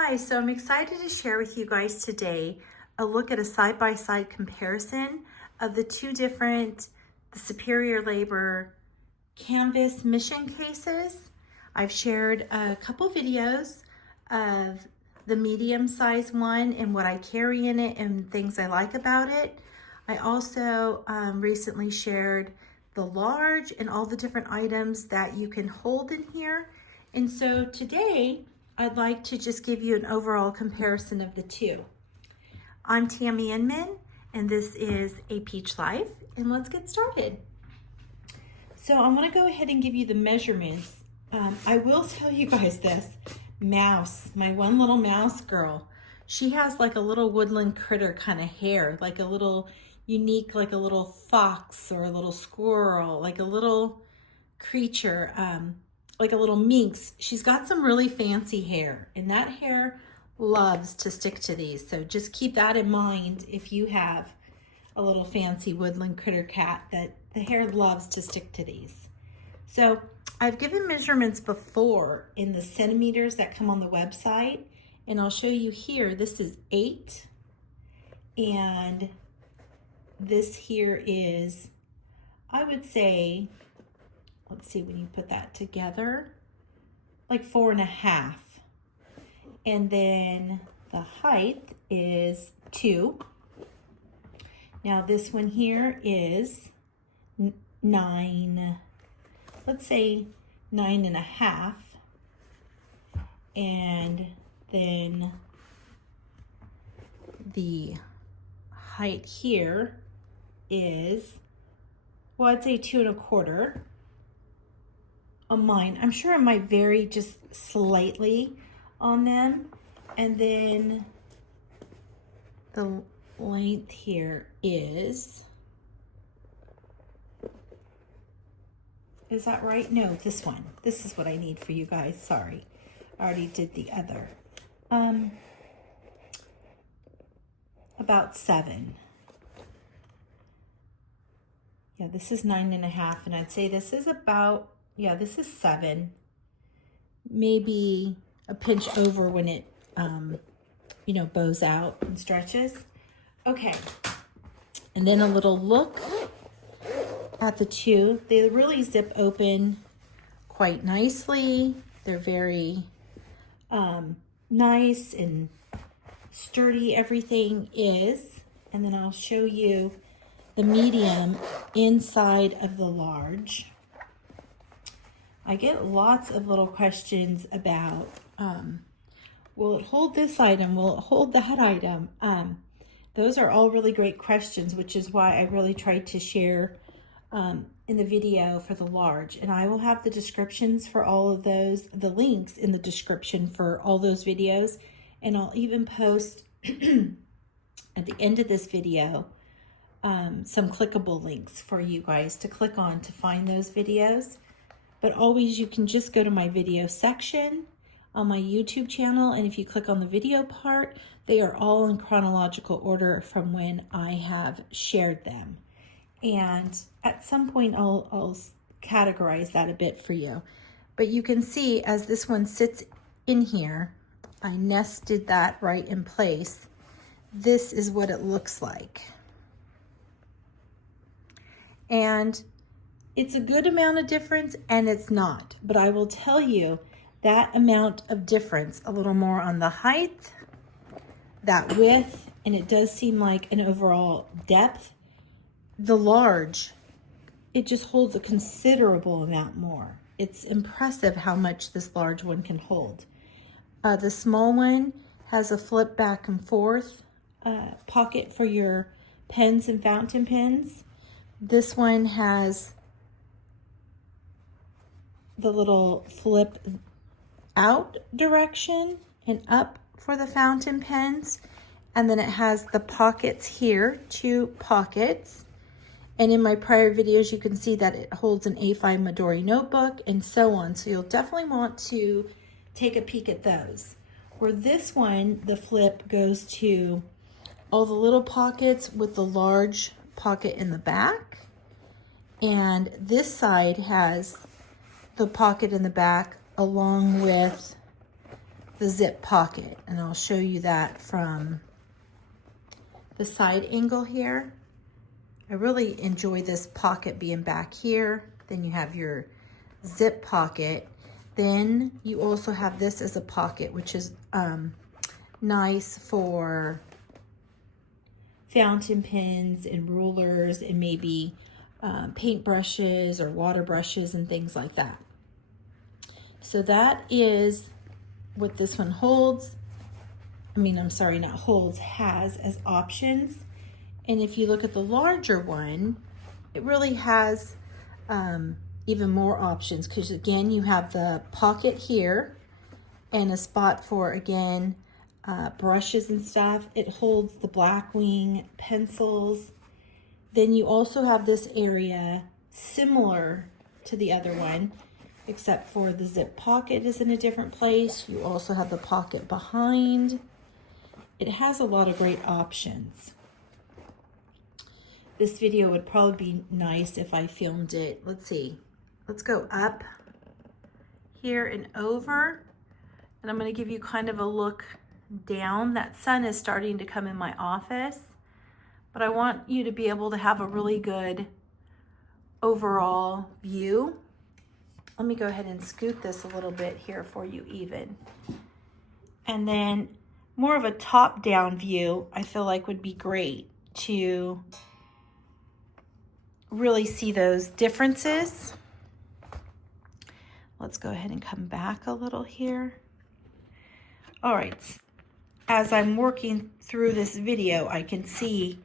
Hi, so I'm excited to share with you guys today a look at a side-by-side comparison of the two different Superior Labor canvas mission cases. I've shared a couple videos of the medium-sized one and what I carry in it and things I like about it. I also recently shared the large and all the different items that you can hold in here. And so today, I'd like to just give you an overall comparison of the two. I'm Tammy Inman, and this is A Peach Life, and let's get started. So I'm gonna go ahead and give you the measurements. I will tell you guys this, Mouse, my one little mouse girl, she has like a little woodland critter kind of hair, like a little unique, like a little fox or a little squirrel, like a little creature, like a little minx. She's got some really fancy hair, and that hair loves to stick to these. So just keep that in mind if you have a little fancy woodland critter cat, that the hair loves to stick to these. So I've given measurements before in the centimeters that come on the website, and I'll show you here. This is 8, and this here is, I would say, let's see, when you put that together, like 4.5. And then the height is 2. Now this one here is 9, let's say 9.5. And then the height here is, well, I'd say 2.25. On mine, I'm sure it might vary just slightly on them. And then the length here is that right? No, this one. This is what I need for you guys. Sorry, I already did the other. About 7. Yeah, this is 9.5, and I'd say this is about, yeah, this is 7, maybe a pinch over when it, you know, bows out and stretches. Okay, and then a little look at the two. They really zip open quite nicely. They're very nice and sturdy, everything is. And then I'll show you the medium inside of the large. I get lots of little questions about, will it hold this item? Will it hold that item? Those are all really great questions, which is why I really tried to share in the video for the large. And I will have the descriptions for all of those, the links in the description for all those videos. And I'll even post at the end of this video some clickable links for you guys to click on to find those videos. But always, you can just go to my video section on my YouTube channel, and if you click on the video part, they are all in chronological order from when I have shared them. And at some point, I'll categorize that a bit for you. But you can see as this one sits in here, I nested that right in place. This is what it looks like. And it's a good amount of difference, and it's not. But I will tell you that amount of difference, a little more on the height, that width, and it does seem like an overall depth. The large, it just holds a considerable amount more. It's impressive how much this large one can hold. The small one has a flip back and forth pocket for your pens and fountain pens. This one has the little flip out direction and up for the fountain pens. And then it has the pockets here, 2 pockets. And in my prior videos, you can see that it holds an A5 Midori notebook and so on. So you'll definitely want to take a peek at those. Where this one, the flip goes to all the little pockets with the large pocket in the back. And this side has the pocket in the back along with the zip pocket, and I'll show you that from the side angle here. I really enjoy this pocket being back here. Then you have your zip pocket. Then you also have this as a pocket, which is nice for fountain pens and rulers and maybe paint brushes or water brushes and things like that. So that is what this one holds. I mean, I'm sorry, not holds, has as options. And if you look at the larger one, it really has even more options, because again, you have the pocket here and a spot for, again, brushes and stuff. It holds the Blackwing pencils. Then you also have this area similar to the other one, except for the zip pocket is in a different place. You also have the pocket behind. It has a lot of great options. This video would probably be nice if I filmed it. Let's see. Let's go up here and over. And I'm going to give you kind of a look down. That sun is starting to come in my office. But I want you to be able to have a really good overall view. Let me go ahead and scoot this a little bit here for you even. And then more of a top-down view, I feel like would be great to really see those differences. Let's go ahead and come back a little here. All right, as I'm working through this video, I can see,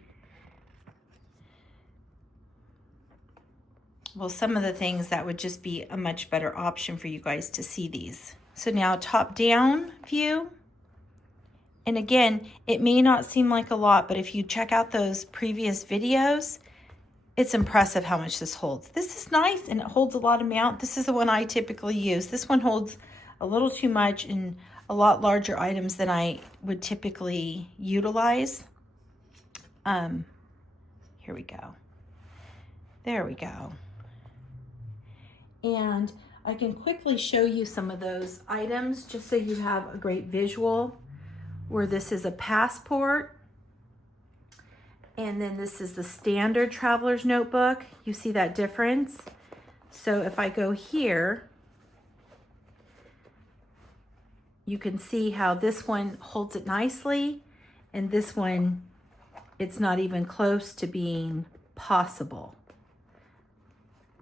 well, some of the things that would just be a much better option for you guys to see these. So now top-down view. And again, it may not seem like a lot, but if you check out those previous videos, it's impressive how much this holds. This is nice and it holds a lot of amount. This is the one I typically use. This one holds a little too much and a lot larger items than I would typically utilize. Here we go. There we go. And I can quickly show you some of those items just so you have a great visual, where this is a passport. And then this is the standard traveler's notebook. You see that difference? So if I go here, you can see how this one holds it nicely, and this one, it's not even close to being possible.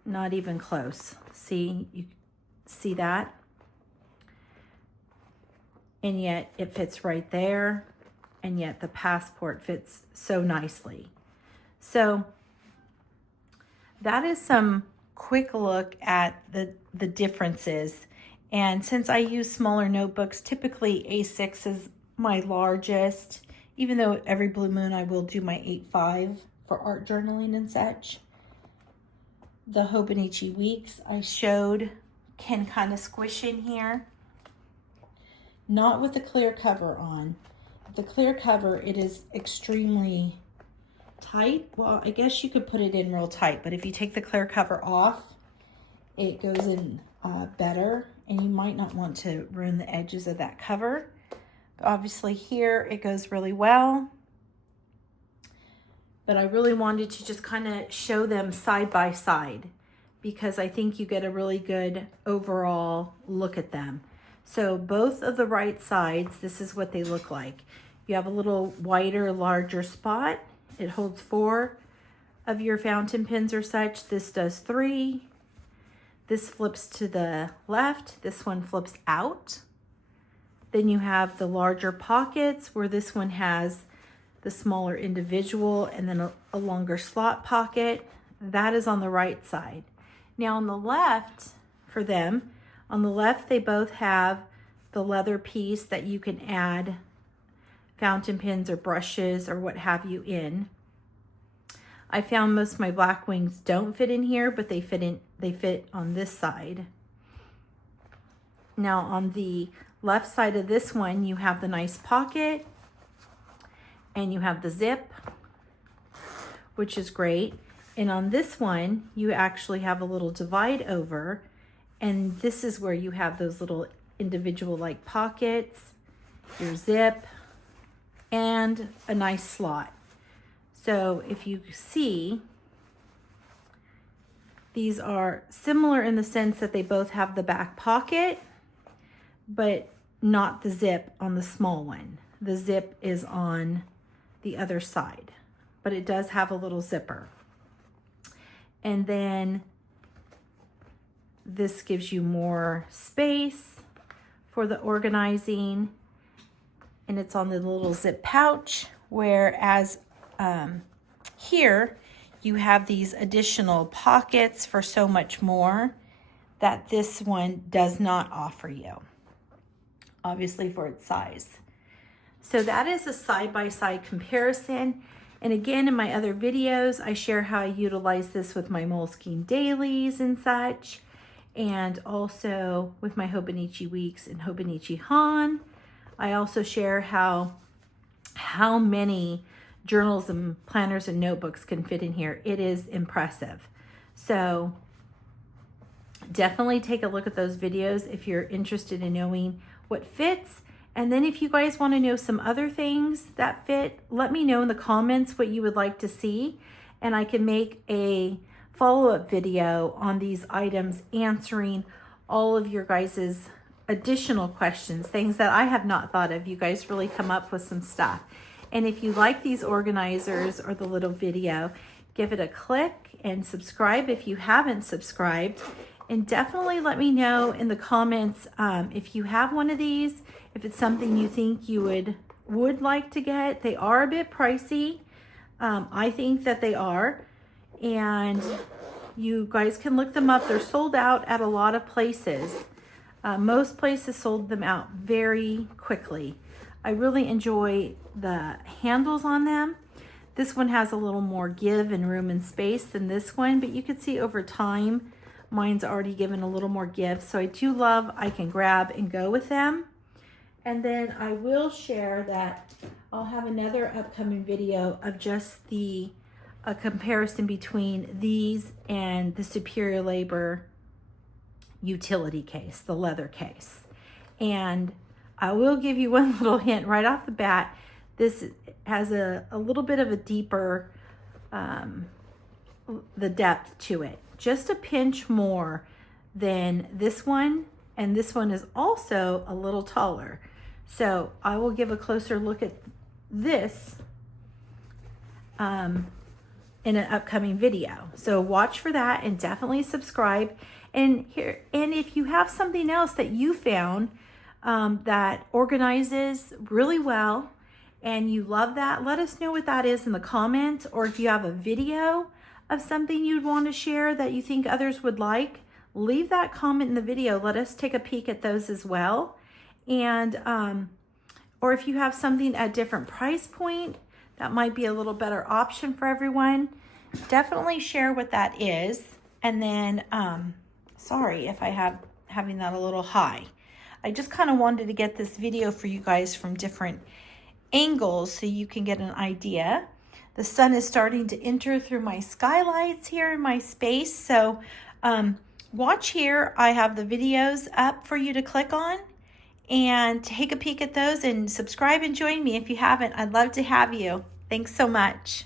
Not even close. See, you see that? And yet it fits right there. And yet the passport fits so nicely. So that is some quick look at the differences. And since I use smaller notebooks, typically A6 is my largest, even though every blue moon I will do my 8.5 for art journaling and such. The Hobonichi Weeks I showed can kind of squish in here. Not with the clear cover on. The clear cover, it is extremely tight. Well, I guess you could put it in real tight, but if you take the clear cover off, it goes in better, and you might not want to ruin the edges of that cover. But obviously here it goes really well. But I really wanted to just kind of show them side by side, because I think you get a really good overall look at them. So both of the right sides, this is what they look like. You have a little wider, larger spot. It holds 4 of your fountain pens or such. This does 3. This flips to the left. This one flips out. Then you have the larger pockets, where this one has the smaller individual and then a longer slot pocket. That is on the right side. Now on the left, for them, on the left, they both have the leather piece that you can add fountain pens or brushes or what have you in. I found most of my Blackwings don't fit in here, but they fit on this side. Now on the left side of this one, you have the nice pocket and you have the zip, which is great. And on this one, you actually have a little divide over, and this is where you have those little individual like pockets, your zip, and a nice slot. So if you see, these are similar in the sense that they both have the back pocket, but not the zip on the small one. The zip is on the other side, but it does have a little zipper. And then this gives you more space for the organizing, and it's on the little zip pouch, whereas here you have these additional pockets for so much more that this one does not offer you, obviously for its size. So that is a side-by-side comparison. And again, in my other videos, I share how I utilize this with my Moleskine dailies and such, and also with my Hobonichi weeks and Hobonichi Han. I also share how many journals and planners and notebooks can fit in here. It is impressive. So definitely take a look at those videos if you're interested in knowing what fits. And then if you guys want to know some other things that fit, let me know in the comments what you would like to see, and I can make a follow-up video on these items answering all of your guys's additional questions, things that I have not thought of. You guys really come up with some stuff. And if you like these organizers or the little video, give it a click and subscribe if you haven't subscribed. And definitely let me know in the comments if you have one of these, if it's something you think you would like to get. They are a bit pricey. I think that they are. And you guys can look them up. They're sold out at a lot of places. Most places sold them out very quickly. I really enjoy the handles on them. This one has a little more give and room and space than this one, but you can see over time, mine's already given a little more give. So I do love, I can grab and go with them. And then I will share that I'll have another upcoming video of just a comparison between these and the Superior Labor utility case, the leather case. And I will give you one little hint right off the bat. This has a little bit of a deeper, the depth to it. Just a pinch more than this one. And this one is also a little taller. So I will give a closer look at this in an upcoming video. So watch for that and definitely subscribe. And if you have something else that you found that organizes really well and you love that, let us know what that is in the comments. Or if you have a video of something you'd want to share that you think others would like, leave that comment in the video. Let us take a peek at those as well. And or if you have something at a different price point that might be a little better option for everyone, definitely share what that is. And then sorry if having that a little high. I just kind of wanted to get this video for you guys from different angles so you can get an idea. The sun is starting to enter through my skylights here in my space. So watch here. I have the videos up for you to click on and take a peek at those, and subscribe and join me if you haven't. I'd love to have you. Thanks so much.